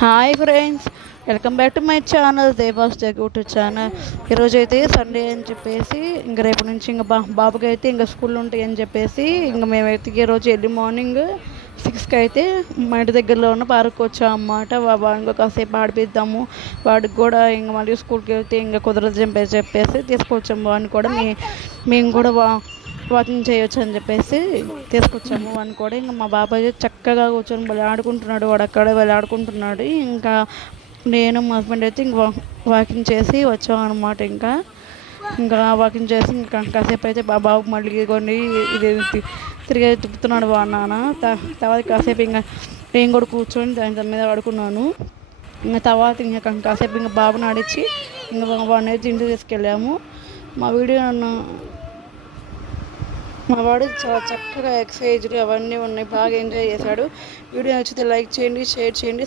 Hi friends, welcome back to my channel devas jug YouTube channel. ఈరోజు అయితే Sunday అని చెప్పేసి ఇంక రేపు నుంచి ఇంకా బాబుకి అయితే ఇంకా స్కూల్ ఉంటాయి అని చెప్పేసి ఇంకా మేమైతే ఈరోజు ఎర్లీ మార్నింగ్ 6కి అయితే మా ఇంటి దగ్గరలో ఉన్న పార్క్ వచ్చాం అన్నమాట. ఇంకా కాసేపు ఆడిపిద్దాము, వాడికి కూడా ఇంకా మళ్ళీ స్కూల్కి వెళ్తే ఇంకా కుదరదు చెప్పేసి తీసుకొచ్చాము. వాడిని కూడా మేము కూడా వాకింగ్ చేయొచ్చు అని చెప్పేసి తీసుకొచ్చాము. వాడిని కూడా ఇంకా మా బాబాయ్ చక్కగా కూర్చొని వెళ్ళి ఆడుకుంటున్నాడు, వాడు అక్కడ వెళ్ళి ఆడుకుంటున్నాడు. ఇంకా నేను మా హస్బెండ్ అయితే ఇంక వాకింగ్ చేసి వచ్చాం అనమాట. ఇంకా వాకింగ్ చేసి ఇంకా కాసేపు అయితే బాబు మళ్ళీ కొన్ని ఇది తిరిగి తిప్పుతున్నాడు వాడు నాన్న. తర్వాత కాసేపు ఇంకా నేను కూడా కూర్చొని దాని మీద పడుకున్నాను. ఇంకా తర్వాత ఇంకా కాసేపు ఇంకా బాబుని ఆడించి ఇంకా వాడిని అయితే ఇంటికి తీసుకెళ్ళాము. మా వాడు చాలా చక్కగా ఎక్సర్సైజ్లు అవన్నీ ఉన్నాయి, బాగా ఎంజాయ్ చేశాడు. వీడియో నచ్చితే లైక్ చేయండి, షేర్ చేయండి,